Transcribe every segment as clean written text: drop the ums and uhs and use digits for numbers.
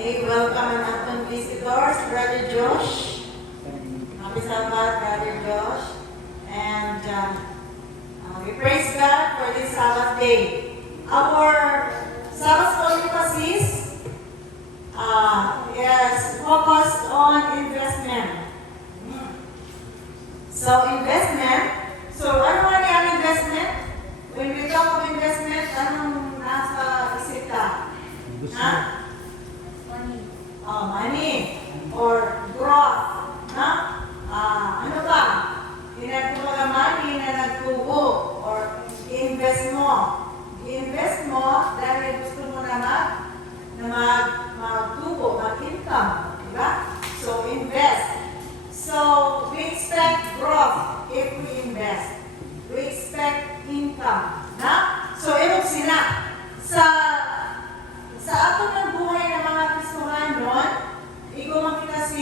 Okay, welcome ang ating visitors, Brother Josh. Happy Sabbath, Brother Josh. And we praise God for this Sabbath day. Our Sabbath school emphasis is focused on investment. So investment, ano nga ang investment? When we talk of investment, anong nasa isip ka? Ha? Money or growth. Ha? Ano ba? Kumbaga money na nagtubo or i-invest mo. I-invest mo dahil gusto mo na magtubo, mag-income. Diba? So, invest. So, we expect growth if we invest. We expect income. Na? So, ibig sina. Sa ato ng buhay ng mga Kristohan noon, ikaw makita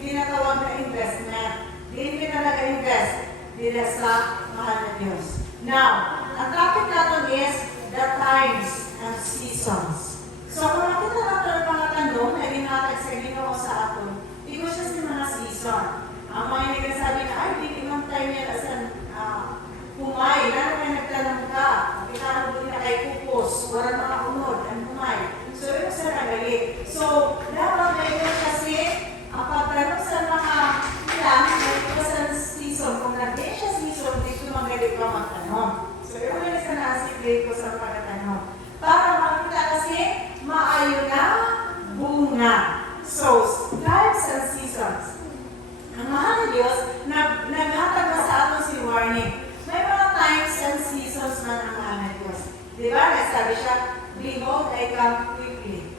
tinatawag na investment. Hindi ka nag-invest dila sa mahal na Diyos. Now, ang topic natin is the times and seasons. So, kung makita natin ang mga tanong na ginatag sa Ginoo sa aton, ito siya sa mga season. Ang mga nagsasabi na, ay, di naman time yan as kumay, lalo may nagtanong ka, kita mo din na kay kupos, walang mga unod, ang kumay. So, ito sa nagali. So, dapat may ito kasi, ang pagtanong sa mga ilang, may ito sa season, kung naging siya season, dito magaling ka magtanong. So, ito na sa nasikli ko sa pagtanong. Para makita kasi, maayo na bunga. So, times and seasons. Ang mahal na Diyos, naghatag na sa ato si warning. May mga times and seasons man ang mahal na Diyos. Diba? Nagsabi siya, behold, I come quickly.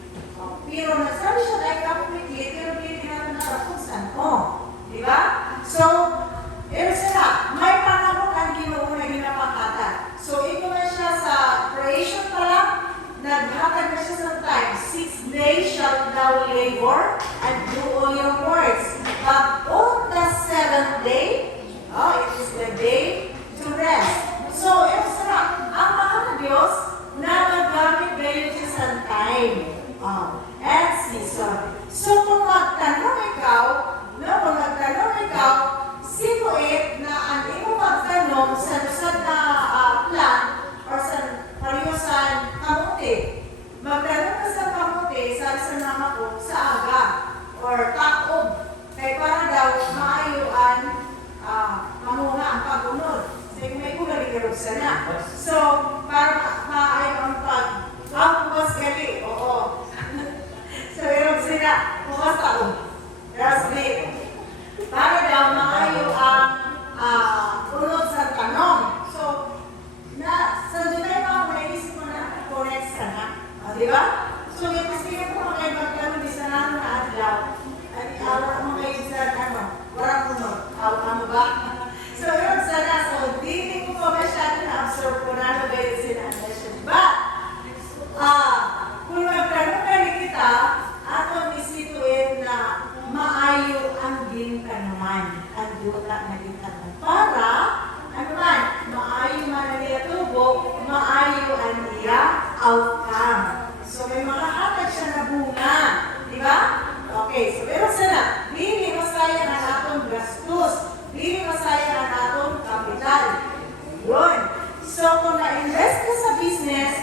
Pero nagsabi siya, I come quickly, pero hindi natin nakapusan. Diba? So, sila, may panahon ang Ginoo na ginapakatag. So, ito na siya sa creation pa lang, naghatag na siya sa time. 6 days shall thou labor and do all your works. But on the 7th day, it is the day to rest. So, ang mahal na Diyos, nagagamit gayon siya sa time and season. So, kung magtanong ikaw, sino na ang iyong magtanong sa lusad na plan or sa pariyosan kamuti. Magtanong ka sa kamuti, sabi sa mama ko, sa aga or taob. Kaya para daw maayuan mamuna ang pag-unod. Kasi may kulang ikarog sana. So, para maayo ang bukas gali. Oo. So, irog sila. Bukas taon. Kasi, para daw maayo ang unod sa tanong. So, sa July pa ako naisip ko na correct sana. Diba? So, yung kasi ko mga ibang di sana na adlaw. At araw mga isa, warang unod. Ano ba? So, yun sana. So, hindi ko pa masyado na-absorb ko na ba yun sila. But, kung magtanong ka ni kita, atong isituin na maayo ang ginta naman. Ang duta na ginta naman. Para, maayo man ang iya tubo, maayo ang iya outcome. So, may mga hatag siya na bunga. Diba? Okay, so pero sana, hindi masaya ang atong gastos. Hindi masaya ang atong kapital. Yun. So, kung na-invest ka sa business,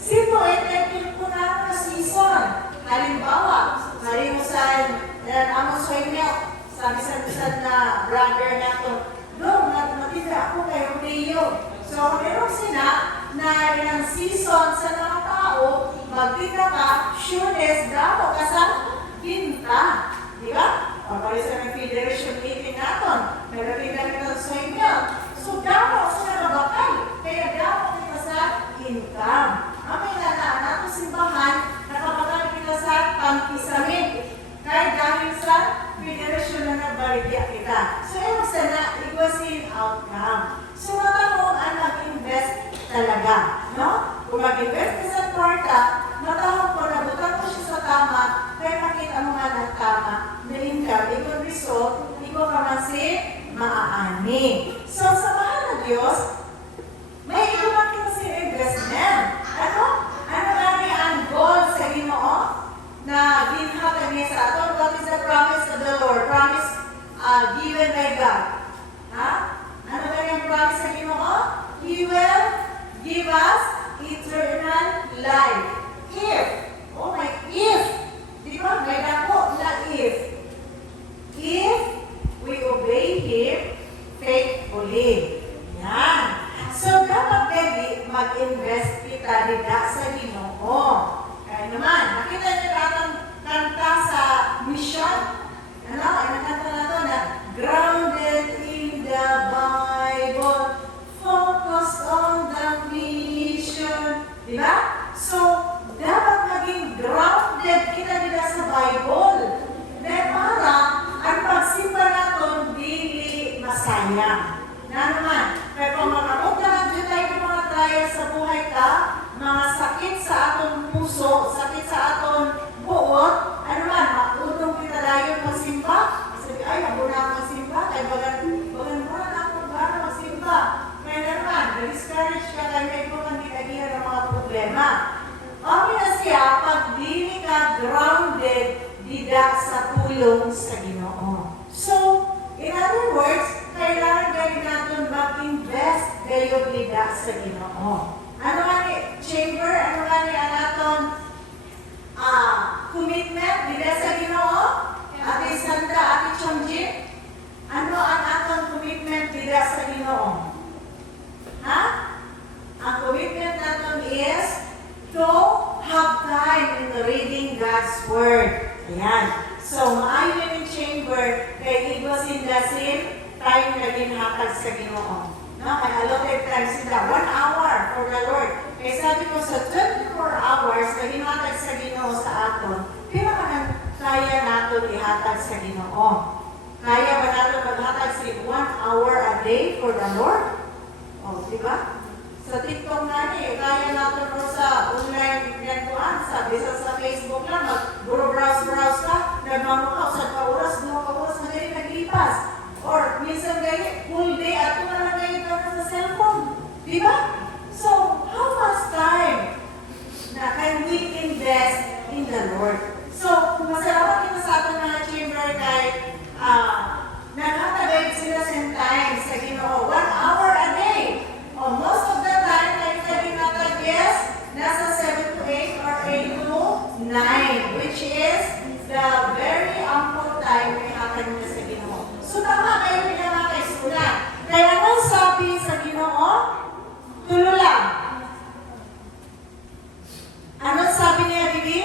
simple, ito po na ang season. Halimbawa, halimusan, among soy milk, sabi sa na brother na ito, doon, matita ako kayo Rio. So, meron sila na ilang season sa mga tao, magkita ka, sureness, dapat ka sa ginta. Di ba? O, pala sa may federation meeting natin, meron din kami ng soy milk. So, dapat sila mabakal. Kaya dapat kita sa income. Ang inanaan natin simbahan, nakabakal kita sa pang-isamin. Kaya dahil sa federation na nagbaligya kita. So, yung sana, iwasin outcome. So, matamo ang mag-invest talaga. No? Kung mag-invest ka sa kwarta, matamo ko na butang mo siya sa tama, kaya makita mo nga ng tama na income, ikon result, ikaw ka man si maaani. So, sa mahal na Diyos, may iba kasi investment. Ano? Ano nga ang goal sa Ginoo? na ginhatag niya sa aton. What is the promise of the Lord? Promise given by God. Ha? Ano ba yung promise sa Ginoo? He will give us eternal life. If, oh my, if, di ba? May dako na if. If we obey Him faithfully. Yan. So, dapat gani mag-invest kita dito sa Ginoo. Kaya naman, nakita niyo atong kanta sa mission. Ano? Ano kanta na to na grounded in the Bible, focused on the mission. Diba? So, dapat maging grounded kita dito sa Bible. Dahil para, ang pagsimba natin, dili masayang. Na naman, kaya kung makakot na lang dito tayo ng mga trial sa buhay ka, mga sakit sa atong puso, sakit sa atong buot, ano man, makutong kita dayon magsimba. Sabi, ay, mabuna ako magsimba, kaya bagan mo na ako magsimba. Kaya naman, na-discourage ka, kaya may ito kang ginagihan ng mga problema. Okay na siya, pag dili ka grounded, dida sa tulong sa Ginoo. So, in other words, kailangan gawin natin mag-invest gayong dida sa Ginoo. Ano nga ni chamber, ano nga ni anaton commitment dida sa Ginoo? Ate Sandra, Ate Chongjit, ano ang aton commitment dida sa Ginoo? Ha? Ang commitment natin is to have time in reading God's Word. Ayan. So, maayon yung chamber kay igwasin-gasin time na ginhatag sa Ginoo. No? May allotted time sila. 1 hour for the Lord. Kaya sabi ko sa 24 hours na ginhatag sa Ginoo sa aton, pinaka kaya natin ihatag sa Ginoo. Kaya ba natin maghatag sa 1 hour a day for the Lord? O, di ba? Sa TikTok nga niya, kaya natin mo sa online gantuan, sa Facebook lang, mag-browse ka, nagmamukaw sa oras, 2 oras na ganyan naglipas. Or minsan ganyan, full day, at kung naman ganyan ka sa cellphone. Di ba? So, how much time na can we invest in the Lord? So, masalamat kita sa ating mga chamber kay naghatagay sila sa time sa Ginoo. 1 hour a day. Oh, most of the time, like sabi natin, yes, nasa 7 to 8 or 8 to 9, which is the very ample time na ihatag nila sa Ginoo. So, tama kayo nila mga kaisunan. Kaya anong sabi sa Ginoo? Tulo lang. Anong sabi niya, Bibi?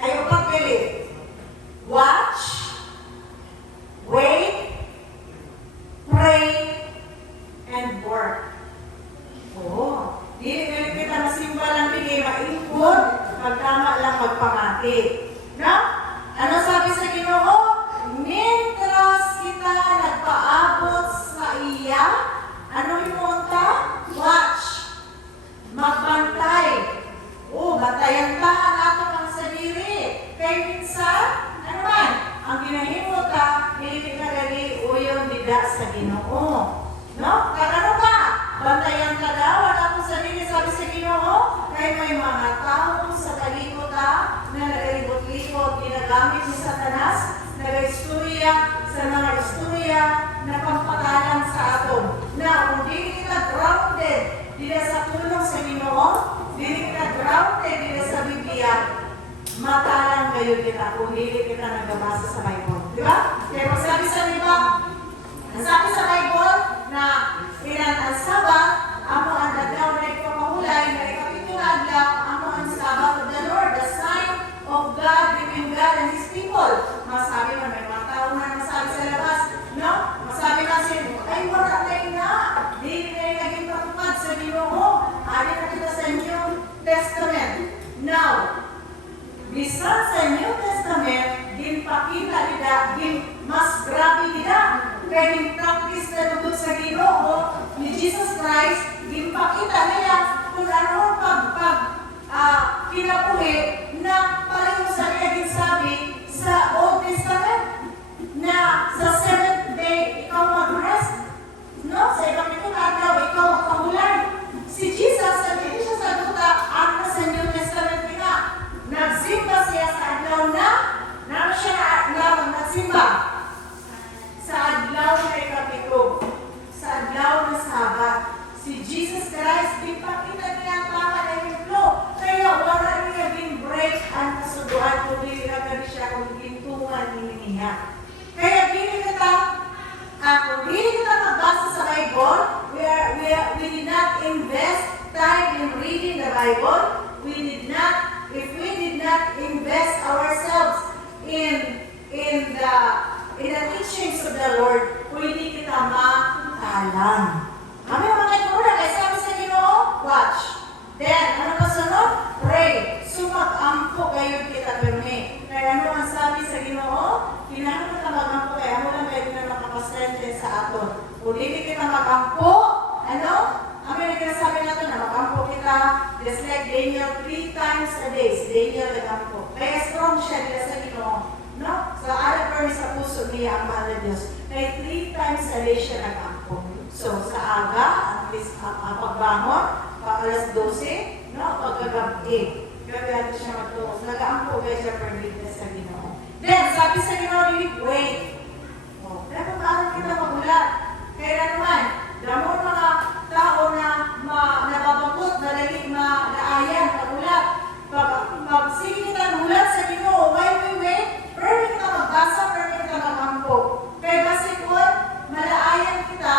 Ayaw pagpilit. Watch, wait, pray, and work. Oo. Di kita masimba lang bigay maingkod, magtama lang magpamati. No? Ano sabi sa Ginoo? Mientras kita nagpaabot sa iya, ano imunta? Watch. Magbantay. Oo, bantayan ta ang ato ang sarili. Kaya minsan, ano man, ang ginahimo ta, hindi ka gali uyong dida sa Ginoo. No? Karano ka? Bantayan ka daw, wala akong sarili, sabi sa Ginoo, kaya may mga tao sa kalikot na nagalibot-libot, ginagamit ni Satanas, nag-istorya sa mga istorya na pampatalan sa aton. Na kung di kita grounded dila sa tulong sa Ginoo, di kita grounded dila sa Biblia, matalan kayo kita kung hindi kita nagbabasa sa Bible. Di ba? Kaya sabi sa Bible, sabi sa Bible na ilan ang Sabat, amo ang dagdaw na ipamahulay, na ikapitong adlaw, amo ang Sabat of the Lord, the sign of God between God and His people. Masabi mo, may mga tao na masabi sa labas, no? Masabi kasi, ay wala tayo na, di na yung naging patupad sa Ginoo. Ari na kita sa New Testament. Now, bisan sa New Testament, ginpakita nila, mas grabe nila. Kaya practice na lugod sa Ginoo ni Jesus Christ, ginpakita nila kung ano kinabuhi na pareho sa niya ginsabi sa Old Testament na sa 7th day ikaw mag-rest, no? Sa ikapitong araw ikaw magpahulan. Si Jesus, sabi siya sa duta, ang sa New Testament nila, nagsimba siya sa God, kundi pinagkari siya kung pintuan niya. Kaya dili kita, kung dili kita magbasa sa Bible, we did not invest time in reading the Bible. If we did not invest ourselves in the teachings of the Lord, pwede kita makalang. Kami mga kaibigan, kaya sabi sa Ginoo, watch. Then, ano pa sunod? Pray. Sumag-ampo kayo kita permi. Kaya ano ang sabi sa Ginoo? Kailangan kita mag-ampo, kaya ano lang kayo na makapasente sa aton. Kung hindi kita mag-ampo, ano? Ang nagsasabi natin na mag-ampo kita, just like Daniel 3 times a day. Si Daniel nag-ampo. Kaya strong siya nila sa Ginoo. No? Sa araw permi sa puso niya ang mahal na Diyos. Kaya 3 times a day siya nag-ampo. So, sa aga, at least pagbangon, alas 12, no? Pagkagabi. Kaya siya magtuos. Nag-aampo kaya siya permit na sa Ginoo. Then, sabi sa Ginoo, wait. O, dapat maaari kita magulat. Kaya naman, damon mga tao na nababangkot, naayan, magulat. Pag sige kita gulat sa Ginoo, why we wait? Permit kita magbasa, permit kita mag-ampo. Kaya basi ko, malaayan kita,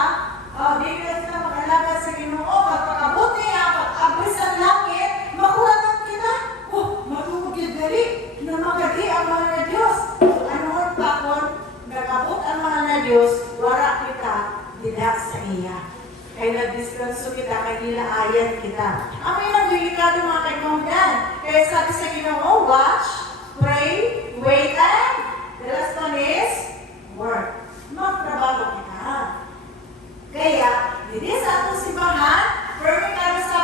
di kita mag-alaga sa Ginoo, pagpakabuti pag-abris ang langit, makulatan kita. Matubugid dali, na magadi ang mahal na Diyos. So, anoon pa kung nagabot ang mahal na Diyos, wala kita, dila sa iya. Kaya nag-diskanso kita, kaya nilaayan kita. Ang may nagbilikado mga kaibigan. Kaya sabi sa Ginoo, watch, pray, wait, and the last one is work. Magtrabaho kita. Kaya, hindi sa atong simbahan, permit kami sa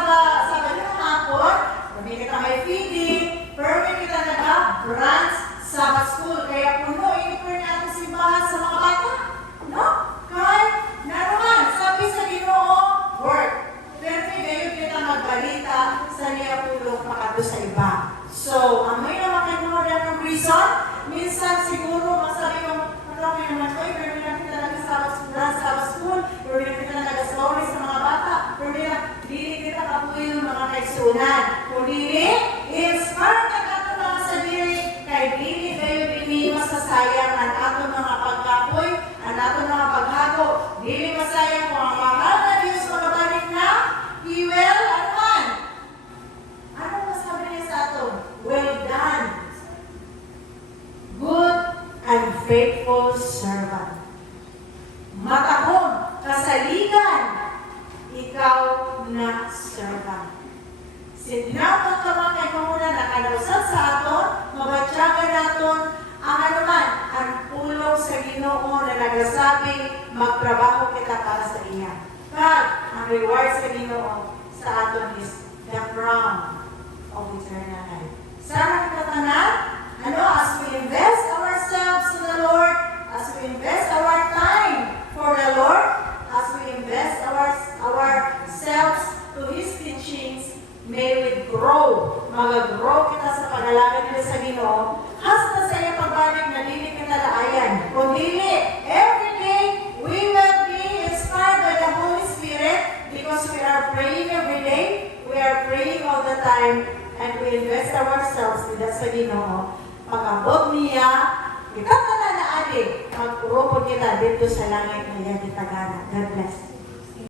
ng hapon, permit kita may feeding, permit kita nag-branch Sabbath school. Kaya puno, ini-per natin simbahan sa mga bata. No? Kahit, naroon, sabi sa Ginoo, work. Permit kayo kita magbalita sa niya pulong makado sa iba. So, ang may naman kayo ng reason, minsan siguro, masabi mo, ano kayo naman ko, permit natin kita Sabbath school, permit kita nag-story sa mga bata, permit dili kita kapuyo ng mga kaisunan. Kung dili, inspire ka ka mga sa diri, kay dili kayo dili masasayang ang ato mga pagkapoy, ang ato mga paghago. Dili masayang kung ang mahal na Diyos magabalik na, He will, ano man? Ano masabi niya sa ato? Well done, good and faithful servant. Matahong, kasaligan, ikaw na servant. Sinawag ka mga kaibigan na kanausap sa aton, mabatyagan naton, ang anuman, ang pulong sa Ginoo na nagsasabi, magtrabaho kita para sa iya. Kag, ang reward sa Ginoo sa aton is the crown of eternal life. Sana kita tanan, as we invest ourselves in the Lord, as we invest our time for the Lord, as we invest ourselves to His teachings, may we grow. Mag-grow kita sa pag-alaga nila sa Ginoo. Hasta sa iya pagbalik na dili kita laayan. Kung dili, every day, we will be inspired by the Holy Spirit because we are praying every day. We are praying all the time and we invest ourselves nila sa Ginoo. Pag-abot niya, kita na adik, magpurupod kita dito sa langit na yan, kita gana. God bless.